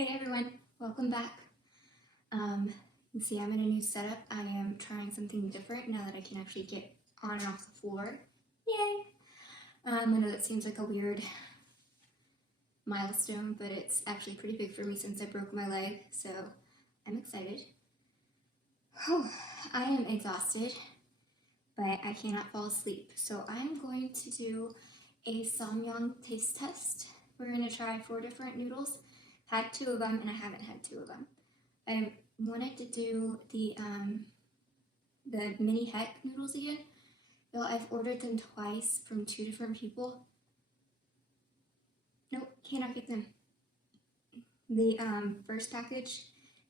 Hey everyone, welcome back. You see I'm in a new setup. I am trying something different now that I can actually get on and off the floor. Yay! I know that seems like a weird milestone, but it's actually pretty big for me since I broke my leg, so I'm excited. Whew, I am exhausted, but I cannot fall asleep, so I'm going to do a Samyang taste test. We're going to try 4 different noodles. Had 2 of them, and I haven't had 2 of them. I wanted to do the mini heck noodles again. Well, I've ordered them twice from 2 different people. Nope, cannot get them. The first package,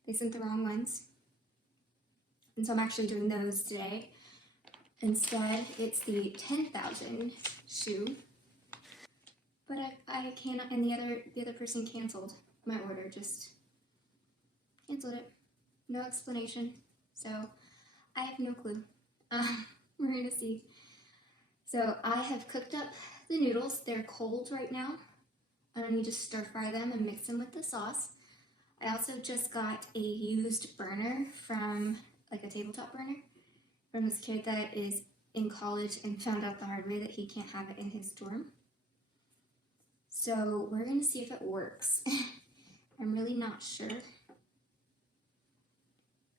they sent the wrong ones. And so I'm actually doing those today. Instead, it's the 10,000 SHU. But I cannot, and the other person canceled my order, just canceled it. No explanation. So I have no clue. We're gonna see. So I have cooked up the noodles. They're cold right now. I don't need to stir fry them and mix them with the sauce. I also just got a used burner from, like a tabletop burner, from this kid that is in college and found out the hard way that he can't have it in his dorm. So we're gonna see if it works. I'm really not sure.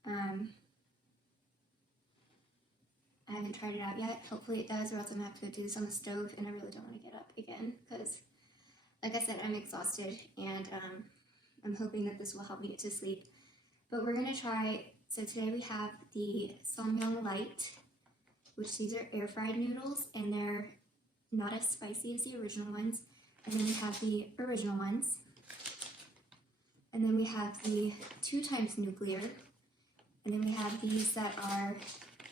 I haven't tried it out yet. Hopefully it does, or else I'm gonna have to do this on the stove, and I really don't want to get up again because, like I said, I'm exhausted, and I'm hoping that this will help me get to sleep. But we're gonna try, so today we have the Samyang Light, which these are air fried noodles, and they're not as spicy as the original ones. And then we have the original ones. And then we have the 2 times nuclear. And then we have these that are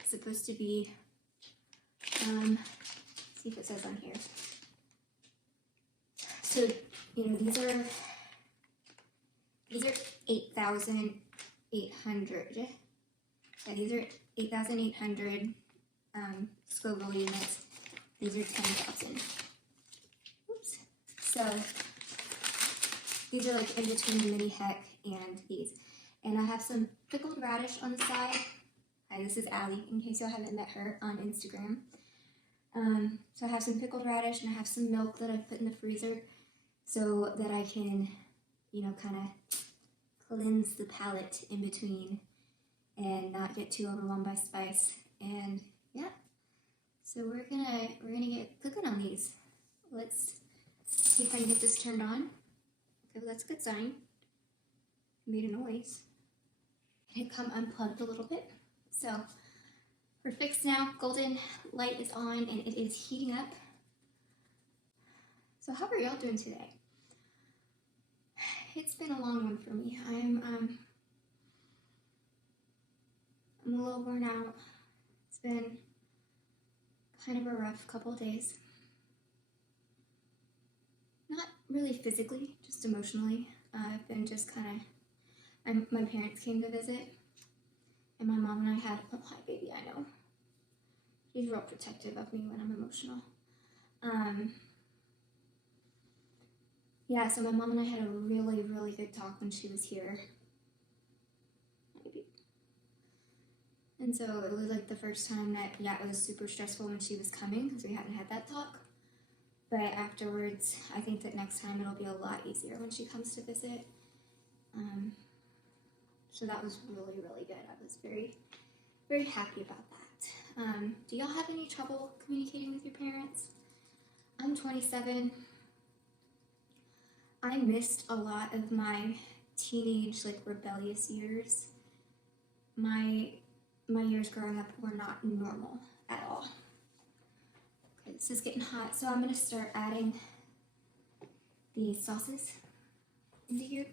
supposed to be, see if it says on here. So, you know, these are 8,800. Yeah, these are 8,800 Scoville units. These are 10,000. Oops. So these are like in between the mini heck and these. And I have some pickled radish on the side. Hi, this is Allie, in case y'all haven't met her on Instagram. So I have some pickled radish, and I have some milk that I've put in the freezer so that I can, you know, kind of cleanse the palate in between and not get too overwhelmed by spice. And yeah, so we're gonna get cooking on these. Let's see if I can get this turned on. Okay, well, that's a good sign. Made a noise. It had come unplugged a little bit. So we're fixed now. Golden light is on and it is heating up. So how are y'all doing today? It's been a long one for me. I'm a little worn out. It's been kind of a rough couple of days. Not really physically, just emotionally. I've been just kind of, my parents came to visit, and my mom and I had, oh hi baby, I know. She's real protective of me when I'm emotional. Yeah, so my mom and I had a really, really good talk when she was here. And so it was like the first time that, yeah, it was super stressful when she was coming because we hadn't had that talk. But afterwards, I think that next time it'll be a lot easier when she comes to visit. So that was really, really good. I was very, very happy about that. Do y'all have any trouble communicating with your parents? I'm 27. I missed a lot of my teenage, like, rebellious years. My years growing up were not normal at all. Okay, this is getting hot, so I'm gonna start adding the sauces into here.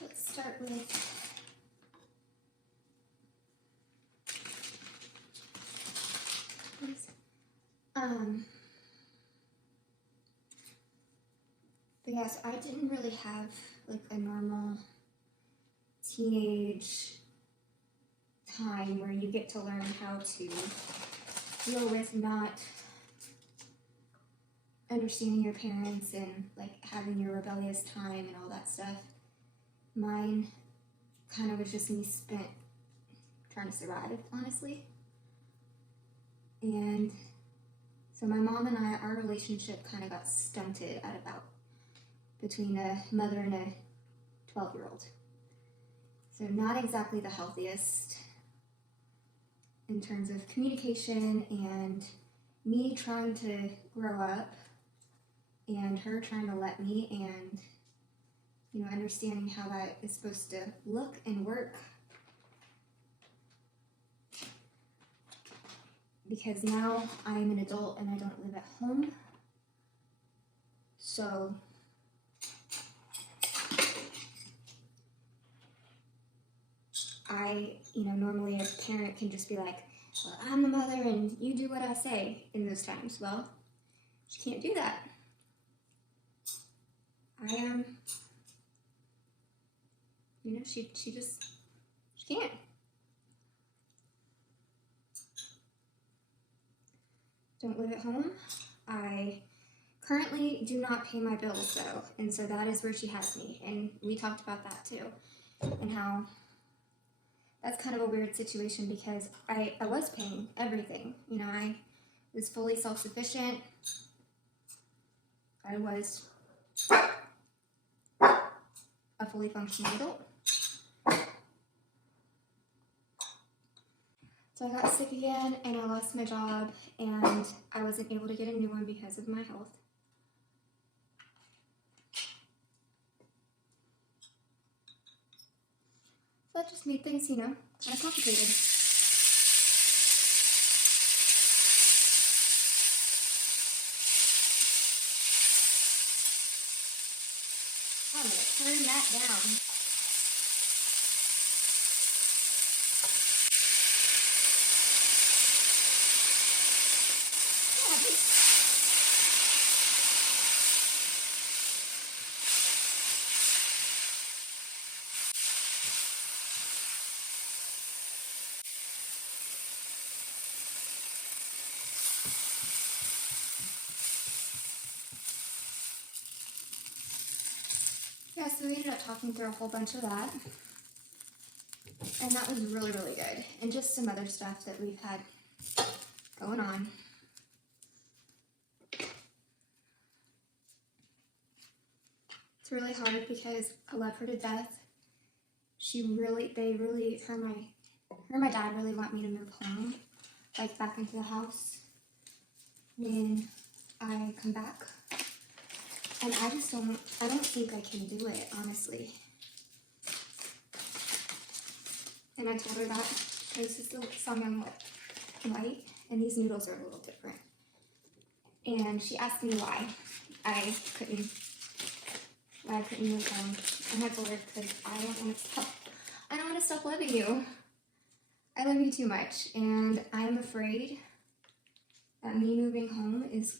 Let's start with but yes, I didn't really have like a normal teenage time where you get to learn how to deal with not understanding your parents and like having your rebellious time and all that stuff. Mine kind of was just me spent trying to survive, honestly. And so my mom and I, our relationship kind of got stunted at about between a mother and a 12-year-old. So not exactly the healthiest in terms of communication and me trying to grow up and her trying to let me, and you know, understanding how that is supposed to look and work. Because now I'm an adult and I don't live at home. So normally a parent can just be like, well, I'm the mother and you do what I say in those times. Well, she can't do that. She can't. Don't live at home. I currently do not pay my bills though, and so that is where she has me. And we talked about that too, and how that's kind of a weird situation because I was paying everything. You know, I was fully self-sufficient. I was a fully functioning adult. So I got sick again and I lost my job and I wasn't able to get a new one because of my health. So that just made things, you know, kind of complicated. I'm going to turn that down. Yeah, so we ended up talking through a whole bunch of that. And that was really, really good. And just some other stuff that we've had going on. It's really hard because I love her to death. Her and my dad really want me to move home, like back into the house when I come back. And I don't think I can do it, honestly. And I told her that this is the Samyang white, and these noodles are a little different. And she asked me why I couldn't move home. And I told her because I don't want to stop loving you. I love you too much, and I'm afraid that me moving home is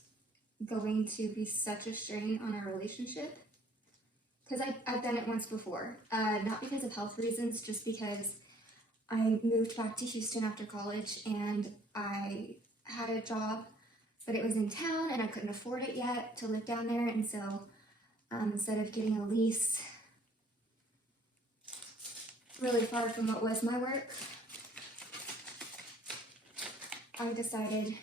going to be such a strain on our relationship. Because I've done it once before, not because of health reasons, just because I moved back to Houston after college and I had a job, but it was in town and I couldn't afford it yet to live down there, and so instead of getting a lease really far from what was my work, I decided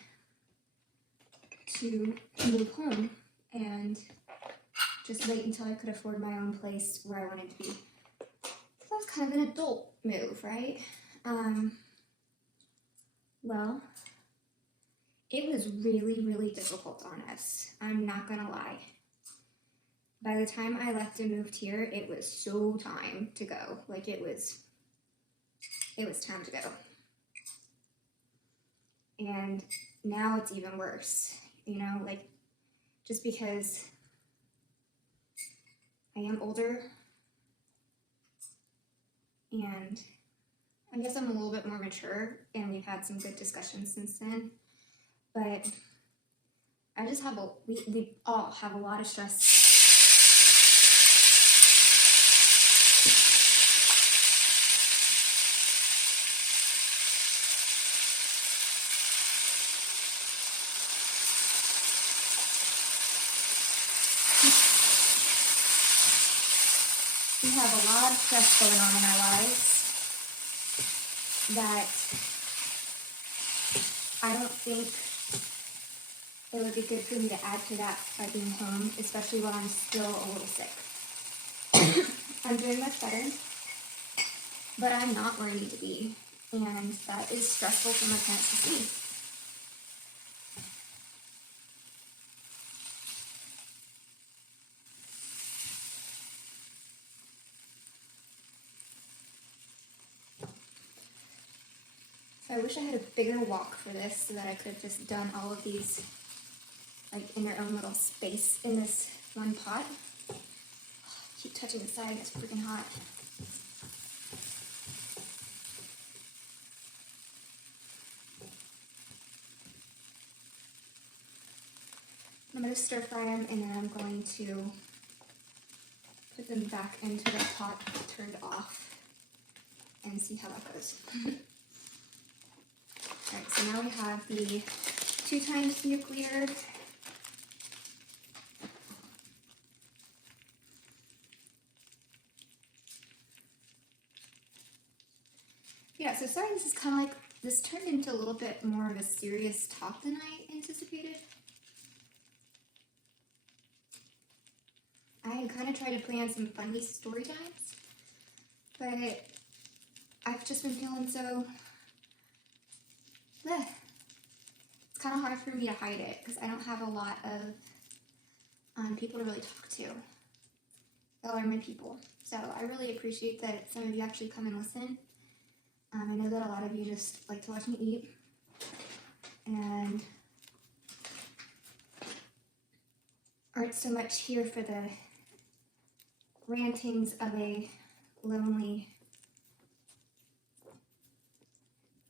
to move home and just wait until I could afford my own place where I wanted to be. So that was kind of an adult move, right? Well, it was really, really difficult on us. I'm not gonna lie. By the time I left and moved here, it was so time to go. Like it was time to go. And now it's even worse, you know, like just because I am older and I guess I'm a little bit more mature and we've had some good discussions since then, but I just have we all have a lot of stress. have a lot of stress going on in our lives that I don't think it would be good for me to add to that by being home, especially while I'm still a little sick. I'm doing much better, but I'm not where I need to be, and that is stressful for my parents to see. So I wish I had a bigger wok for this so that I could have just done all of these like in their own little space in this one pot. Oh, I keep touching the side, it's freaking hot. I'm going to stir fry them, and then I'm going to put them back into the pot turned off and see how that goes. Alright, so now we have the 2 times nuclear. Yeah, so sorry, this is kind of like, this turned into a little bit more of a serious talk than I anticipated. I kind of tried to plan some funny story times, but I've just been feeling so, it's kind of hard for me to hide it because I don't have a lot of people to really talk to. Y'all are my people. So I really appreciate that some of you actually come and listen. I know that a lot of you just like to watch me eat, and aren't so much here for the rantings of a lonely,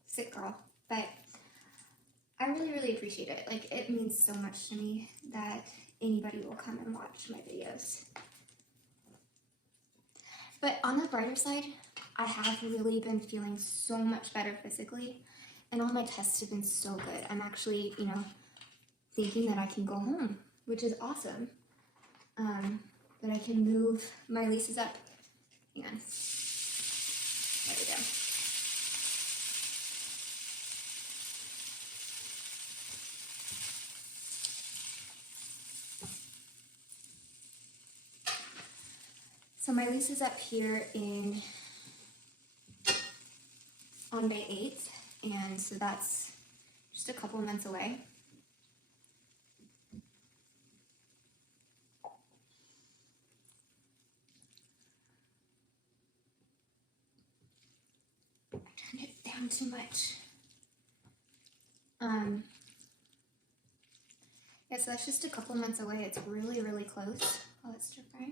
sick girl. But I really, really appreciate it. Like, it means so much to me that anybody will come and watch my videos. But on the brighter side, I have really been feeling so much better physically, and all my tests have been so good. I'm actually, thinking that I can go home, which is awesome. That I can move my leases up. Hang on. There we go. So my lease is up here on May 8th, and so that's just a couple of months away. I turned it down too much. Yeah, so that's just a couple months away. It's really, really close. Oh, let's stir fry.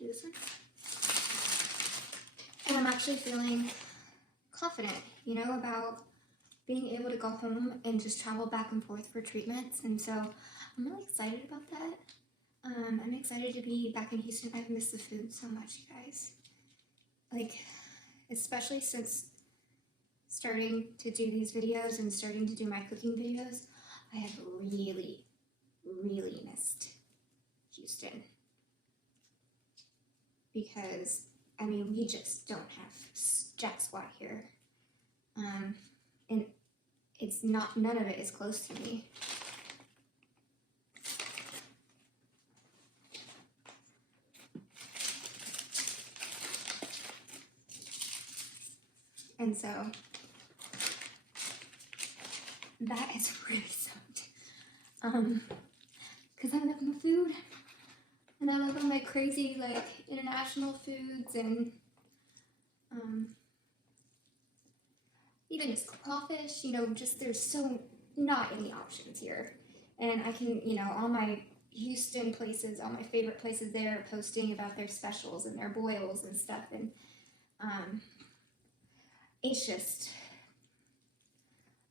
Do this one. And I'm actually feeling confident, about being able to go home and just travel back and forth for treatments. And so I'm really excited about that. I'm excited to be back in Houston. I've missed the food so much, you guys. Like, especially since starting to do these videos and starting to do my cooking videos, I have really, really missed Houston. Because, we just don't have jack squat here. And it's not, none of it is close to me. And so, that is really sucked. Because I love my food. And I love all my crazy, international foods, and, even just crawfish, just there's so not any options here. And I can, all my Houston places, all my favorite places there are posting about their specials and their boils and stuff, and, it's just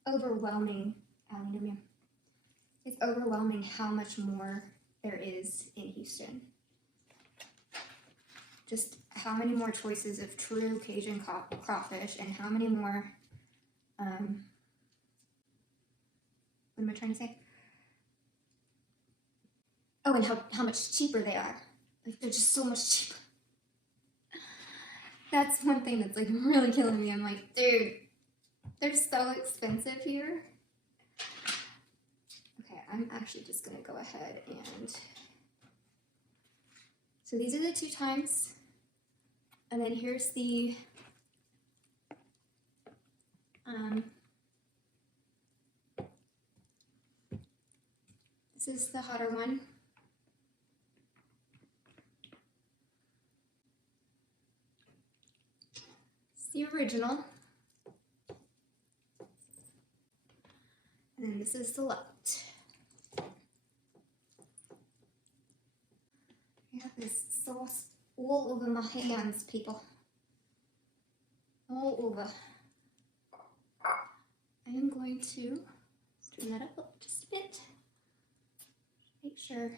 overwhelming. It's overwhelming how much more there is in Houston. Just how many more choices of true Cajun crawfish, and how many more, what am I trying to say? Oh, and how much cheaper they are. Like, they're just so much cheaper. That's one thing that's like really killing me. I'm like, dude, they're so expensive here. Okay, I'm actually just gonna go ahead and, so these are the 2 times. And then here's the, this is the hotter one. It's the original. And then this is the light. I have this sauce all over my hands, people. All over. I am going to turn that up just a bit. Make sure.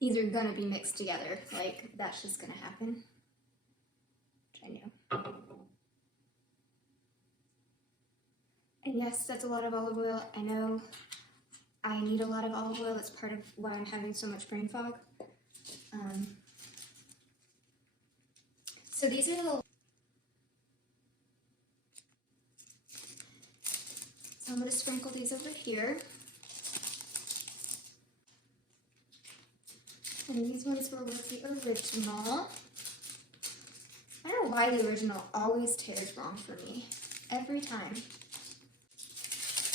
These are gonna be mixed together. Like, that's just gonna happen. Which I knew. And yes, that's a lot of olive oil. I know I need a lot of olive oil. That's part of why I'm having so much brain fog. So these are the, so I'm going to sprinkle these over here. And these ones were with the original. I don't know why the original always tears wrong for me. Every time.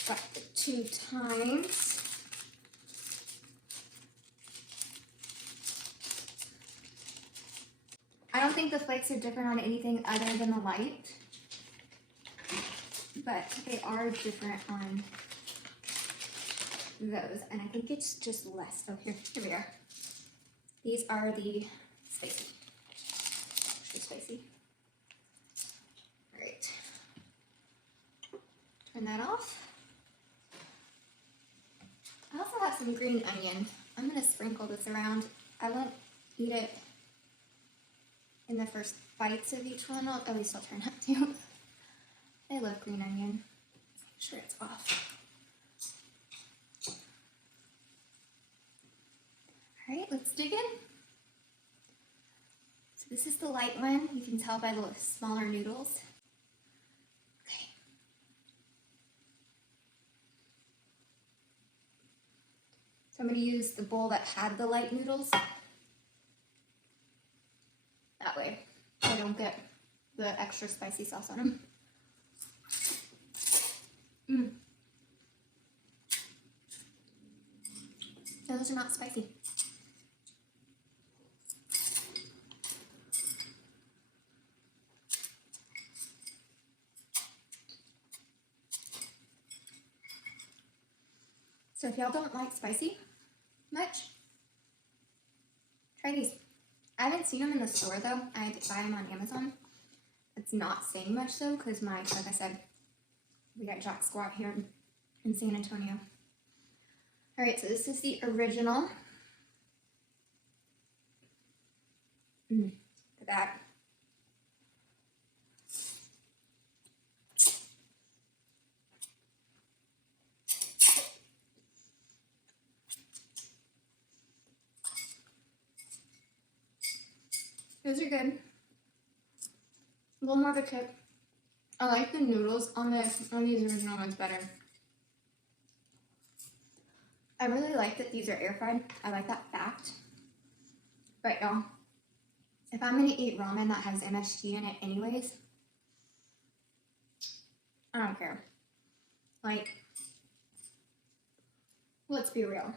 Got the 2 times. I don't think the flakes are different on anything other than the light, but they are different on those, and I think it's just less. Oh, here we are. These are the spicy. Extra spicy. All right. Turn that off. I also have some green onion. I'm gonna sprinkle this around. I won't eat it in the first bites of each one. At least I'll try not to. I love green onion. Make sure it's off. All right, let's dig in. So this is the light one. You can tell by the smaller noodles. Okay. So I'm going to use the bowl that had the light noodles. That way I don't get the extra spicy sauce on them. Those are not spicy. So if y'all don't like spicy much, try these. I haven't seen them in the store though. I had to buy them on Amazon. It's not saying much though, because like I said, we got Jack Squat here in San Antonio. All right, so this is the original. Look at that. Those are good. A little more of a kick. I like the noodles on these original ones better. I really like that these are air fried. I like that fact. But y'all, if I'm gonna eat ramen that has MSG in it anyways, I don't care. Like, let's be real.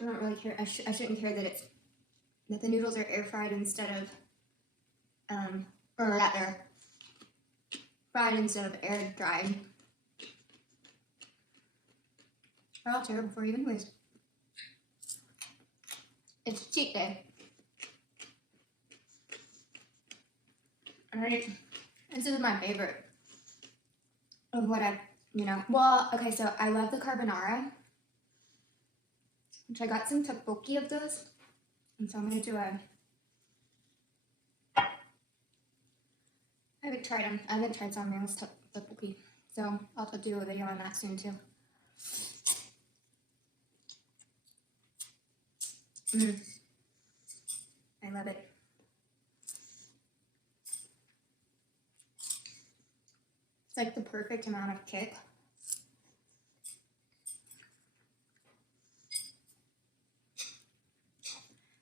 I don't really care. I shouldn't care that the noodles are air fried instead of or that they're fried instead of air dried. They're all terrible for you anyways. It's cheat day. Alright, this is my favorite of what well, okay, so I love the carbonara, which I got some tteokbokki of those, and so I'm going to do I haven't tried them. I haven't tried Samyang's tteokbokki, so I'll do a video on that soon too. I love it. It's like the perfect amount of kick.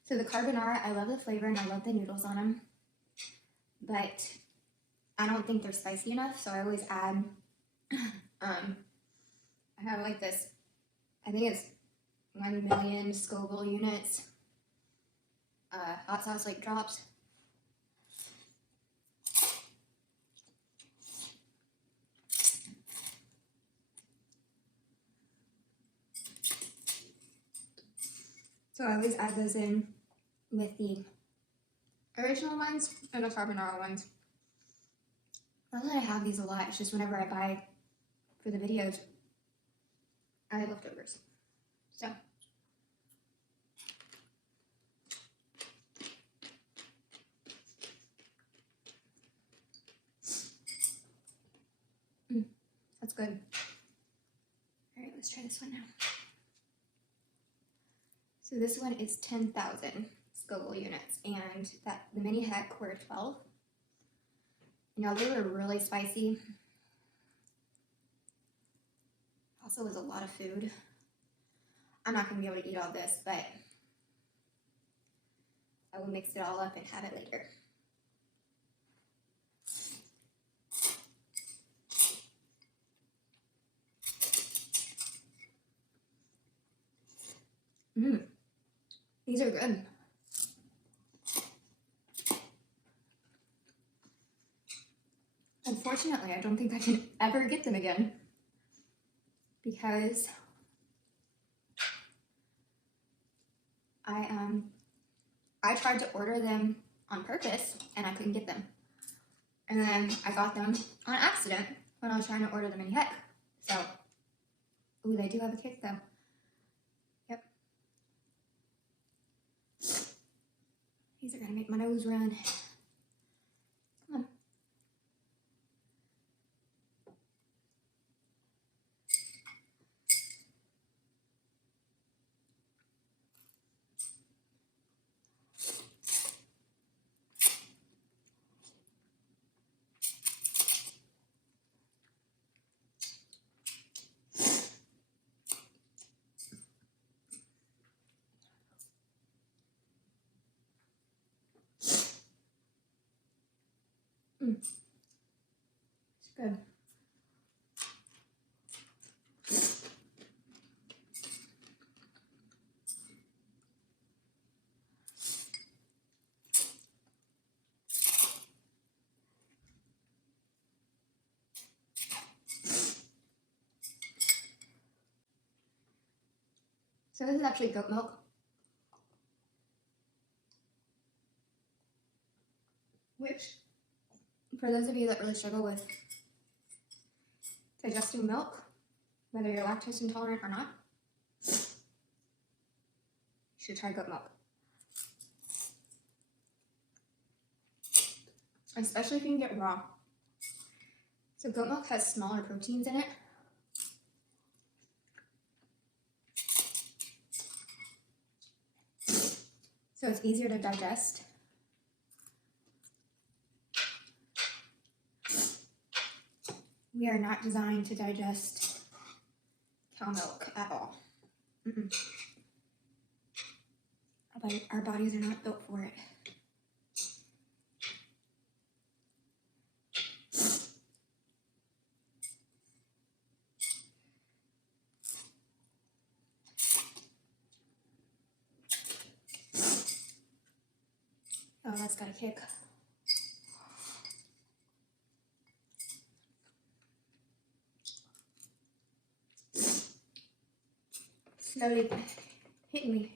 So the carbonara, I love the flavor and I love the noodles on them, but I don't think they're spicy enough, so I always add, I have like this, I think it's 1 million Scoville units, hot sauce like drops. So I always add those in with the original ones and the carbonara ones. Not that I have these a lot, it's just whenever I buy for the videos, I have leftovers. So. That's good. All right, let's try this one now. So this one is 10,000 Scoville units, and the mini heck were 12. Y'all, they were really spicy. Also was a lot of food. I'm not gonna be able to eat all this, but I will mix it all up and have it later. These are good. Unfortunately, I don't think I can ever get them again because I tried to order them on purpose and I couldn't get them. And then I got them on accident when I was trying to order them in heck. So, ooh, they do have a kick though. Yep. These are gonna make my nose run. Come on. It's good. So this is actually goat milk. Which, for those of you that really struggle with digesting milk, whether you're lactose intolerant or not, you should try goat milk. Especially if you can get raw. So goat milk has smaller proteins in it. So it's easier to digest. We are not designed to digest cow milk at all. Our bodies are not built for it. Oh, that's got a kick. Slowly hitting me.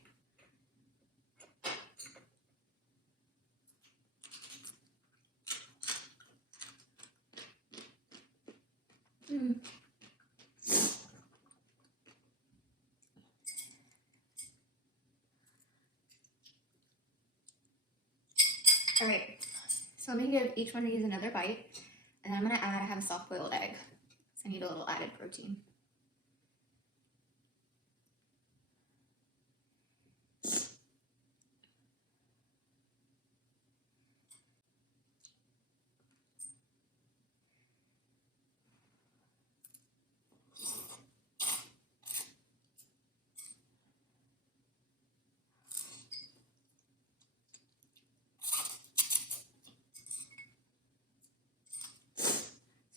All right, so let me give each one of these another bite, and I'm gonna add, I have a soft boiled egg, so I need a little added protein.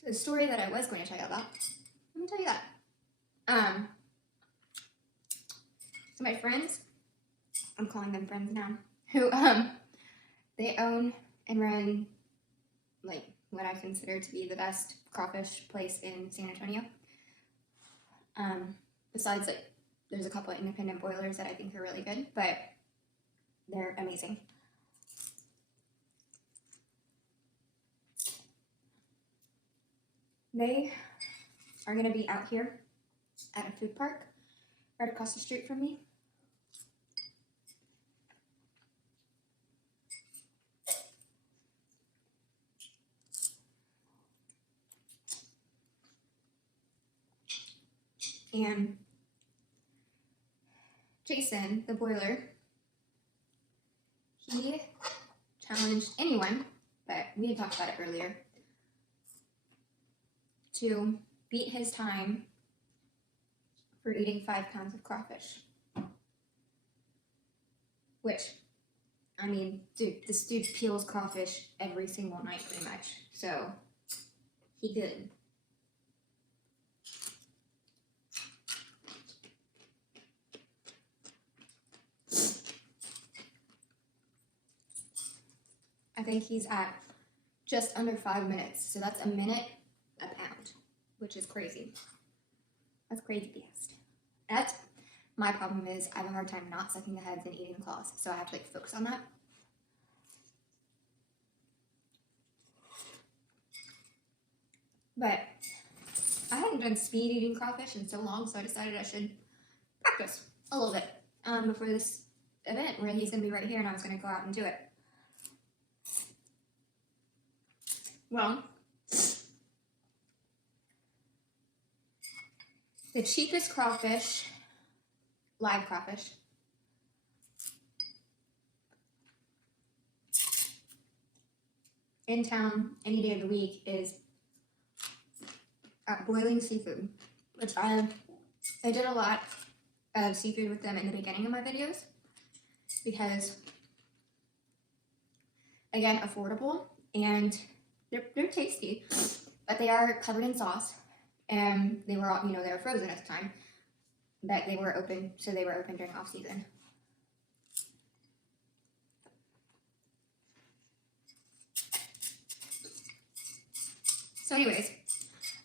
The story that I was going to tell you about, let me tell you that. So my friends, I'm calling them friends now, who they own and run like what I consider to be the best crawfish place in San Antonio. Besides, like, there's a couple of independent boilers that I think are really good, but they're amazing. They are going to be out here at a food park right across the street from me. And Jason, the boiler, he challenged anyone, but we had talked about it earlier, to beat his time for eating 5 pounds of crawfish. Which, I mean, dude, this dude peels crawfish every single night pretty much, so he could. I think he's at just under 5 minutes, so that's a minute a pound, which is crazy. That's crazy fast. That's my problem is I have a hard time not sucking the heads and eating the claws, so I have to like focus on that. But I hadn't done speed eating crawfish in so long, so I decided I should practice a little bit before this event where he's going to be right here and I was going to go out and do it. Well, the cheapest crawfish, live crawfish, in town any day of the week is Boiling Seafood, which I did a lot of seafood with them in the beginning of my videos because, again, affordable and they're tasty, but they are covered in sauce, and they were all, they were frozen at the time, but they were open, so they were open during off season. So anyways,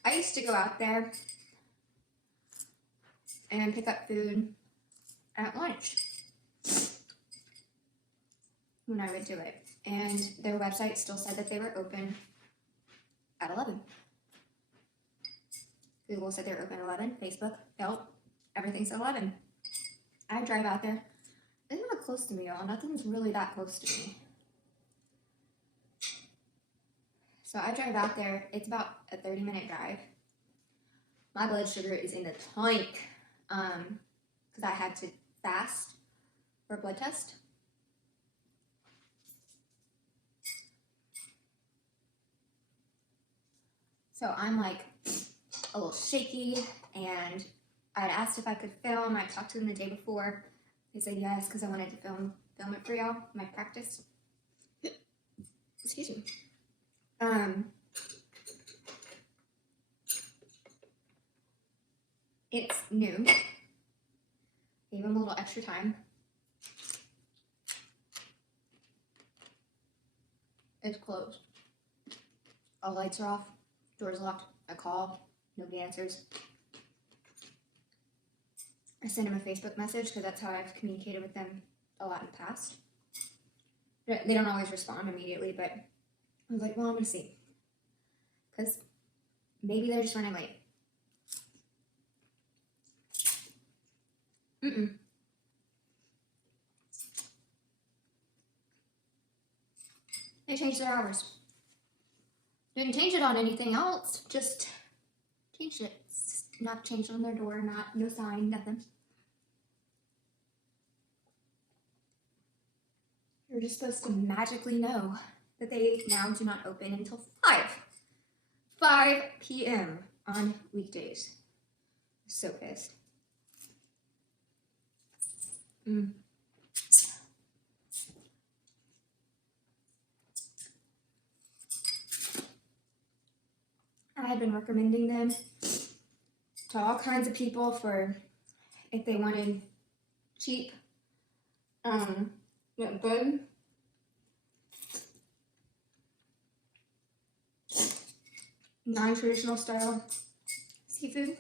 I used to go out there and pick up food at lunch when I would do it, and their website still said that they were open at 11. Google said they were open at 11. Facebook, Yelp, everything said 11. I drive out there. It's not close to me, y'all. Nothing's really that close to me. So I drive out there. It's about a 30-minute drive. My blood sugar is in the tank because I had to fast for a blood test. So I'm like a little shaky, and I had asked if I could film. I talked to them the day before. They said yes because I wanted to film it for y'all, my practice. Excuse me. It's noon. Gave them a little extra time. It's closed. All lights are off. Doors locked. I call. Nobody answers. I send them a Facebook message because that's how I've communicated with them a lot in the past. They don't always respond immediately, but I was like, well, I'm going to see. Because maybe they're just running late. They changed their hours. Didn't change it on anything else, just changed it. It's not changed on their door, no sign, nothing. You're just supposed to magically know that they now do not open until 5 p.m. on weekdays. I'm so pissed. I had been recommending them to all kinds of people for if they wanted cheap, good, non-traditional style seafood.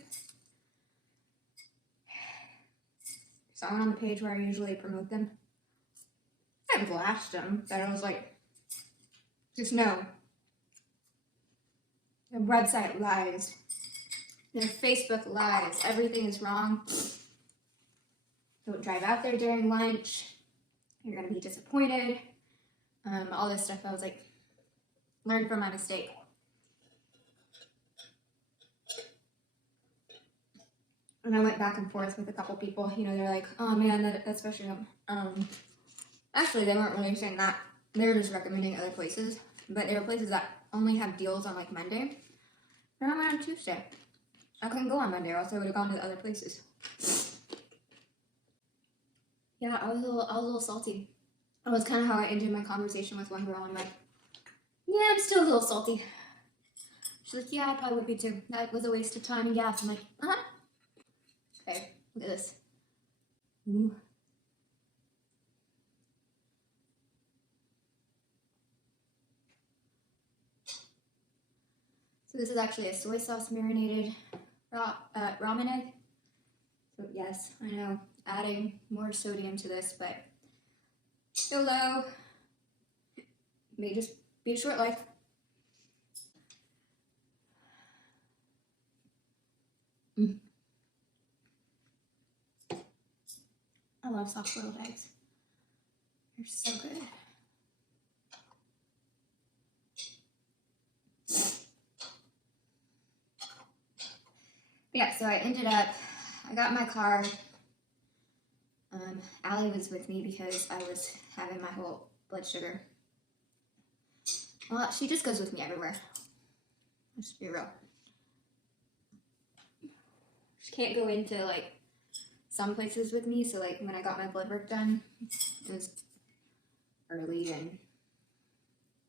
So I went on the page where I usually promote them. I didn't blast them, but I was like, just know, their website lies, their Facebook lies, everything is wrong. Don't drive out there during lunch, you're gonna be disappointed, all this stuff. I was like, learn from my mistake. And I went back and forth with a couple people, you know, they're like, oh man, that's special. Actually, they weren't really saying that. They were just recommending other places, but there were places that only have deals on like Monday. And I went on Tuesday. I couldn't go on Monday, or else I would have gone to the other places. Yeah, I was a little salty. That was kind of how I ended my conversation with one girl. I'm like, yeah, I'm still a little salty. She's like, yeah, I probably would be too. That was a waste of time and gas. I'm like, uh-huh. Okay, look at this. Ooh. So this is actually a soy sauce marinated ramen egg. So yes, I know, adding more sodium to this, but YOLO, may just be a short life. I love soft-boiled eggs. They're so good. Yeah, so I got in my car. Allie was with me because I was having my whole blood sugar. Well, she just goes with me everywhere. Let's be real. She can't go into like some places with me, so like when I got my blood work done, it was early and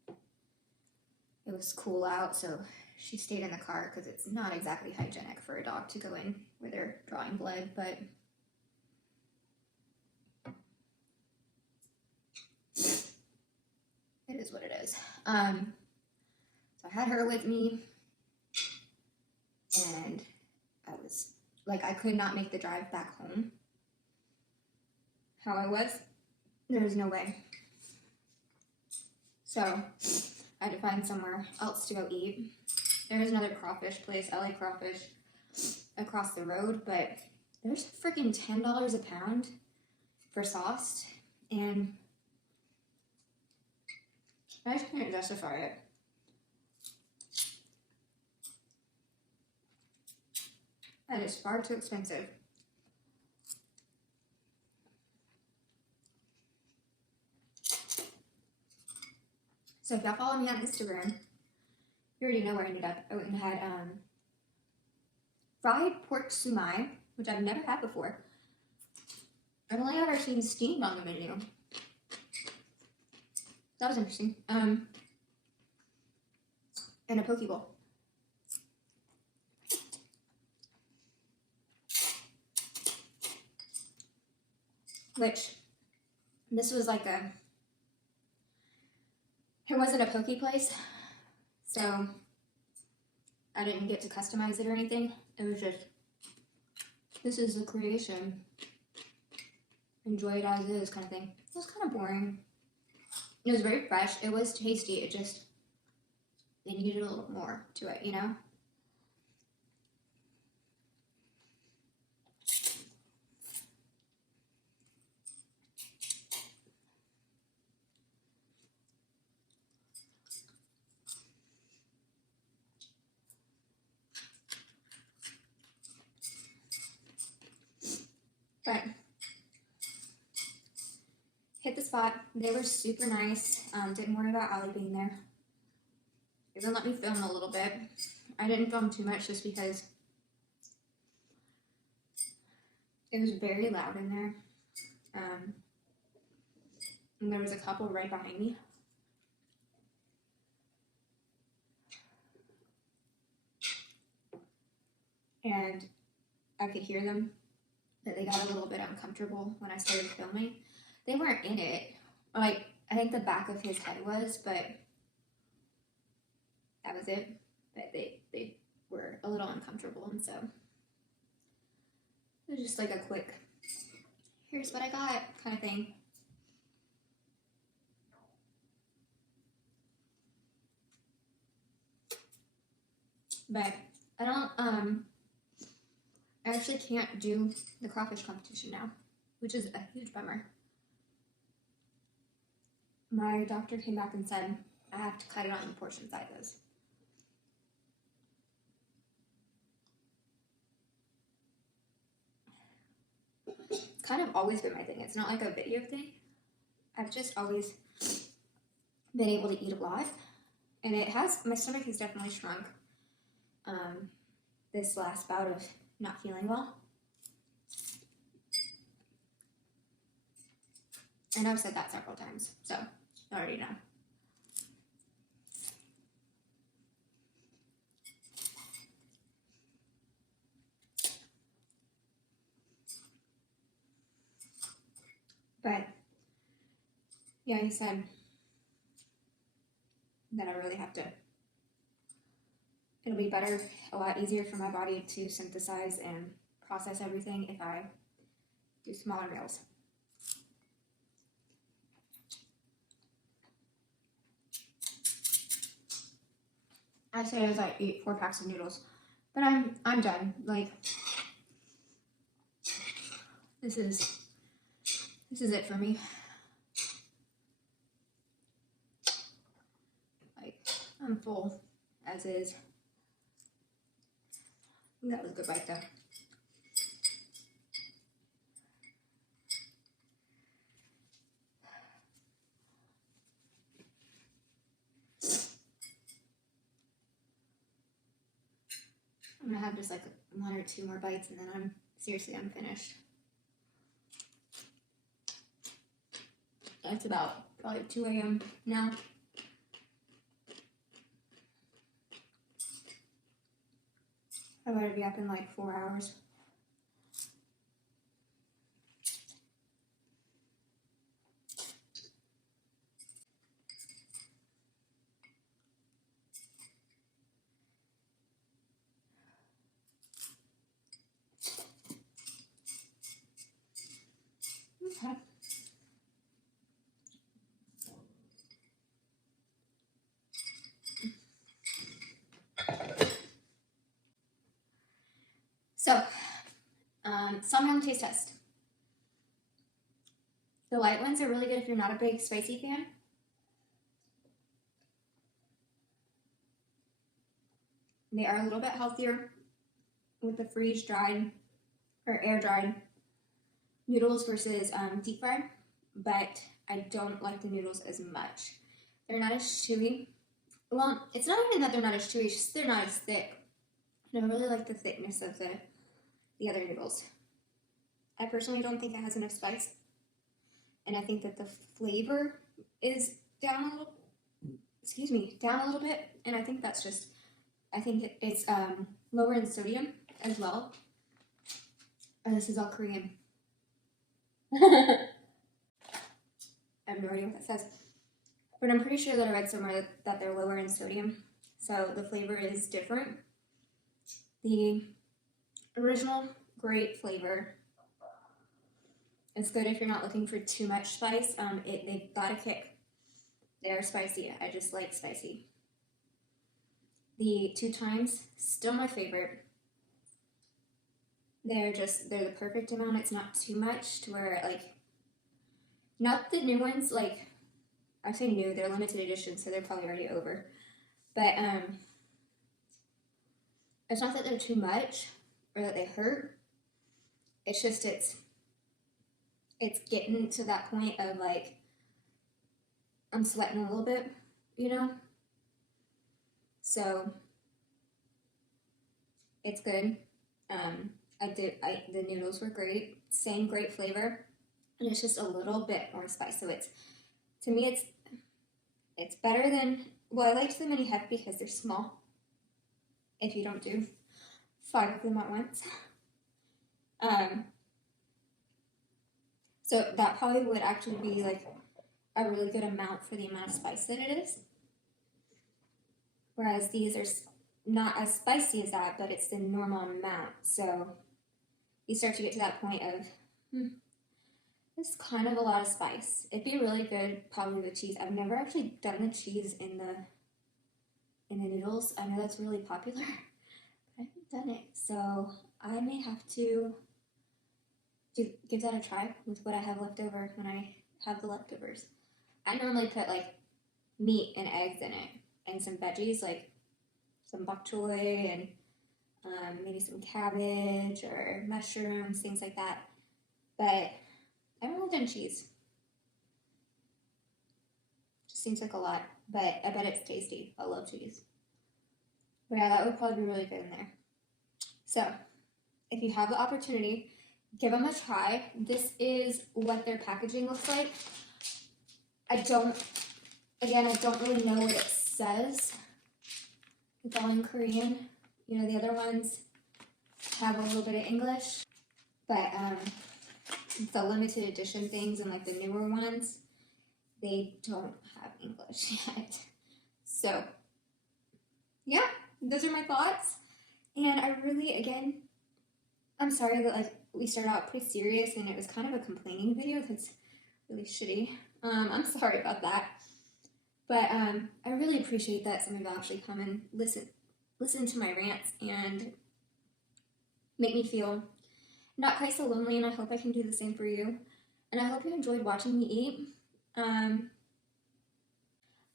it was cool out, so she stayed in the car because it's not exactly hygienic for a dog to go in where they're drawing blood, but it is what it is. So I had her with me, and I was like, I could not make the drive back home. How I was, there was no way. So I had to find somewhere else to go eat. There's another crawfish place, LA Crawfish, across the road, but there's freaking $10 a pound for sauce, and I just can't justify it. That is far too expensive. So if y'all follow me on Instagram, you already know where I ended up. I went and had fried pork sumai, which I've never had before. I've only ever seen steamed on the menu. That was interesting. And a poke bowl. Which, this was like it wasn't a poke place, so I didn't get to customize it or anything. It was just, this is the creation. Enjoy it as is kind of thing. It was kind of boring. It was very fresh. It was tasty. It just, they needed a little more to it, you know? But hit the spot. They were super nice. Didn't worry about Allie being there. Even let me film a little bit. I didn't film too much just because it was very loud in there. And there was a couple right behind me. and I could hear them, but they got a little bit uncomfortable when I started filming. They weren't in it. Like, I think the back of his head was, but that was it. But they were a little uncomfortable, and so it was just like a quick, here's what I got kind of thing. But I don't, I actually can't do the crawfish competition now, which is a huge bummer. My doctor came back and said I have to cut it on the portion sizes. It's kind of always been my thing. It's not like a video thing. I've just always been able to eat a lot, and it has, my stomach has definitely shrunk this last bout of not feeling well. And I've said that several times, so I already know. But yeah, he said that I really have to, it'll be better, a lot easier for my body to synthesize and process everything if I do smaller meals. I say as I eat 4 packs of noodles, but I'm done. Like, this is it for me. Like, I'm full as is. That was a good bite though. I'm gonna have just like 1 or 2 more bites and then I'm finished. It's about probably 2 a.m. now. I better be up in like 4 hours. Okay. So, Samyang taste test. The light ones are really good if you're not a big spicy fan. They are a little bit healthier with the freeze-dried or air-dried noodles versus deep fried, but I don't like the noodles as much. They're not as chewy. Well, it's not even that they're not as chewy, it's just they're not as thick. And I really like the thickness of the other noodles. I personally don't think it has enough spice, and I think that the flavor is down a little bit, and I think that's just, I think it's lower in sodium as well. Oh, this is all Korean. I have no idea what that says, but I'm pretty sure that I read somewhere that they're lower in sodium, so the flavor is different. The original, great flavor. It's good if you're not looking for too much spice. They've got a kick. They're spicy. I just like spicy. The 2 times, still my favorite. They're the perfect amount. It's not too much to where, like, not the new ones, like, I say new, they're limited edition, so they're probably already over. But, it's not that they're too much or that they hurt. It's just, it's getting to that point of, like, I'm sweating a little bit, you know? So, it's good. The noodles were great. Same great flavor. And it's just a little bit more spice. So to me, it's better than, well, I liked the mini hep because they're small. If you don't do 5 of them at once. So that probably would actually be like a really good amount for the amount of spice that it is. Whereas these are not as spicy as that, but it's the normal amount. So you start to get to that point of, it's kind of a lot of spice. It'd be really good probably with cheese. I've never actually done the cheese in the noodles. I know that's really popular, but I haven't done it. So I may have to give that a try with what I have left over when I have the leftovers. I normally put like meat and eggs in it and some veggies like some bok choy and maybe some cabbage or mushrooms, things like that. But I haven't really done cheese. Just seems like a lot, but I bet it's tasty. I love cheese. But yeah, that would probably be really good in there. So if you have the opportunity, give them a try. This is what their packaging looks like. I don't really know what it says. It's all in Korean. You know, the other ones have a little bit of English, but the limited edition things and like the newer ones, they don't have English yet. So yeah, those are my thoughts. And I really, again, I'm sorry that like we started out pretty serious and it was kind of a complaining video. That's really shitty. I'm sorry about that. But I really appreciate that some of you actually come and listen to my rants and make me feel not quite so lonely, and I hope I can do the same for you. And I hope you enjoyed watching me eat. I'm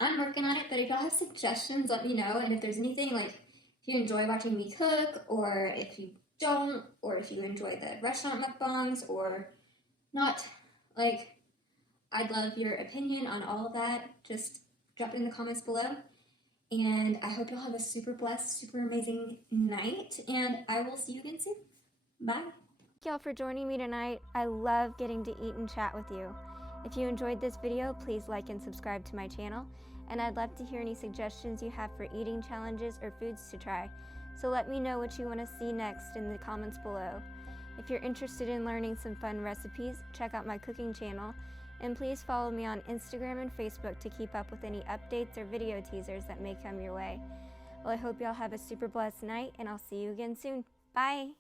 working on it, but if y'all have suggestions, let me know. And if there's anything, like if you enjoy watching me cook, or if you don't, or if you enjoy the restaurant mukbangs or not, like, I'd love your opinion on all of that. Just drop it in the comments below. And I hope you'll have a super blessed, super amazing night. And I will see you again soon. Bye. Thank y'all for joining me tonight. I love getting to eat and chat with you. If you enjoyed this video, please like and subscribe to my channel. And I'd love to hear any suggestions you have for eating challenges or foods to try. So let me know what you want to see next in the comments below. If you're interested in learning some fun recipes, check out my cooking channel. And please follow me on Instagram and Facebook to keep up with any updates or video teasers that may come your way. Well, I hope y'all have a super blessed night, and I'll see you again soon. Bye!